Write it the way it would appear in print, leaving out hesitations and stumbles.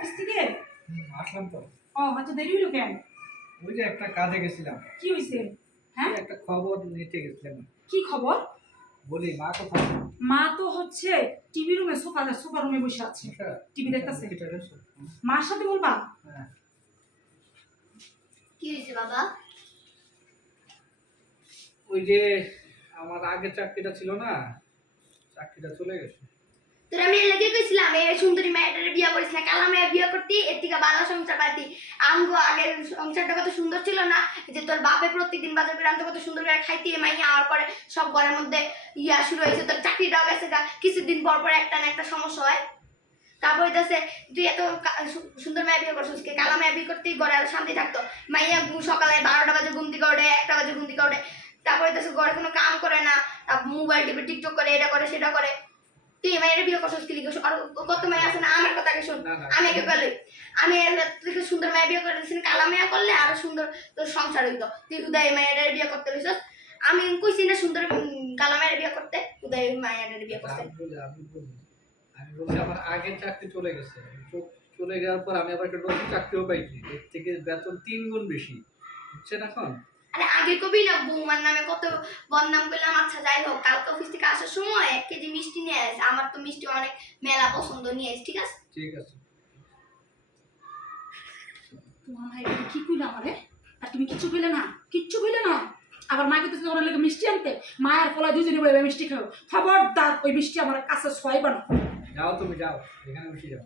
Office থেকে? আসলাম তো। ও আচ্ছা, দেরি হলো কেন? ওই যে একটা কাজে গেছিলাম। কি হয়েছে? হ্যাঁ, একটা খবর নিতে গেছিলাম। কি খবর? বলি মা কোথায়? মা তো হচ্ছে টিভি রুমে সোফা রুমে বসে আছে, টিভি দেখতেছে। মার সাথে বলবা? হ্যাঁ। কি হয়েছে বাবা? ওই যে আমার আগে চাকরিটা ছিল না, চাকরিটা চলে গেছে। তোর আমি লেগে কইছিলাম এই সুন্দরী মেয়েটারে বিয়ে করিস না, কালা মেয়ে বিয়ে করতি, এর থেকে ভালো সংসার পাইতি। আমগো আগের সংসারটা কত সুন্দর ছিল না, যে তোর বাপে প্রত্যেকদিন বাজার করে আনতে, কত সুন্দর করে খাইতি। মাইয়া আর পরে সব ঘরের মধ্যে ইয়া শুরু হয়েছে, তোর চাকরিটাও গেছে গা, কিছুদিন পর পর একটা না একটা সমস্যা হয়। তারপর হইতেছে তুই এত সুন্দর মেয়ে বিয়ে করছিস, কে কালা মেয়ে বিয়ে করতেই ঘরে আর শান্তি থাকতো। মাইয়া সকালে 12টা বাজে ঘুম থেকে ওঠে, 1টা বাজে ঘুম থেকে ওঠে, তারপর হইতেছে ঘরে কোনো কাম করে না, মোবাইল টিপে টিকটক করে, এটা করে সেটা করে। তুই মায়ের বিয়ে করছিস কি লিখে? আর কত মেয়ে আছে না, আমার কথা কি শুন। আমি একে বলি, আমি তুই সুন্দর মেয়ে বিয়ে করে দিচ্ছি, কালা মেয়ে করলে আরো সুন্দর তোর সংসার হইতো। তুই উদয় মায়ের বিয়ে করতে দিছিস, আমি কইছি না সুন্দর কালা মেয়ের বিয়ে করতে, উদয় মায়ের বিয়ে করতে। আমি বলছি আমার আগের চাকরি চলে গেছে, চলে যাওয়ার পর আমি আবার একটা নতুন চাকরিও পাইছি, এর থেকে বেতন 3 গুণ বেশি, বুঝছেন? এখন আরে আগে কবি না বৌমার নামে কত বদনাম করলাম। আচ্ছা যাই হোক, কালকে অফিস থেকে আসার সময় 1 কেজি মিষ্টি নিয়ে আসে, আমার তো মিষ্টি অনেক মেলা পছন্দ, নিয়ে আসি। ঠিক আছে? ঠিক আছে। তোমার ভাই কি কইলা আমারে? আর তুমি কিচ্ছু কইলে না, কিচ্ছু কইলে না। আবার মা কইতেছে ওর লাগে মিষ্টি আনতে, মায়ের ফলা দুজনে বলে মিষ্টি খাও। খবরদার ওই মিষ্টি আমার কাছে ছয়বা না। যাও, তুমি যাও, এখানে বসে যাও।